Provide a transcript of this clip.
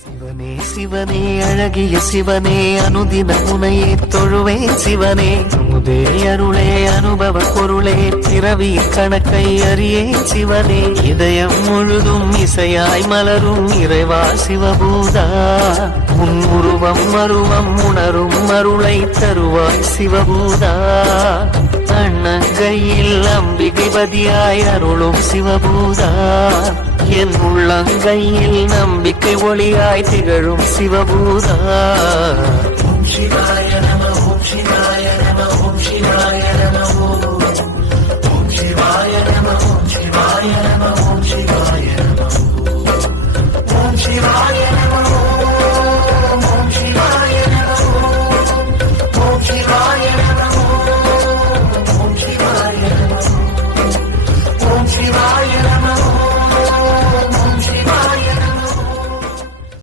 சிவனே சிவனே அழகிய சிவனே அனுதின முனையே தொழுவே சிவனே அமுதே அருளே அனுபவ பொருளே பிறவி கணக்கை அறியே சிவனே இதயம் முழுதும் இசையாய் மலரும் இறைவா சிவபூதா உன் உருவம் மருவம் உணரும் அருளை தருவாய் சிவபூதா அண்ணங்கையில் அம்பிகைபதியாய் அருளும் சிவபூதா என் உள்ளங்கையில் நம்பிக்கை ஒளியாய் திகழும் சிவபூதா ஓம் சிவாய நம ஓம் சிவாய நம ஓம் சிவாய நம ஓம் சிவாய நம ஓம் சிவாய நம ஓம் சிவாய நம ஓம் சிவாய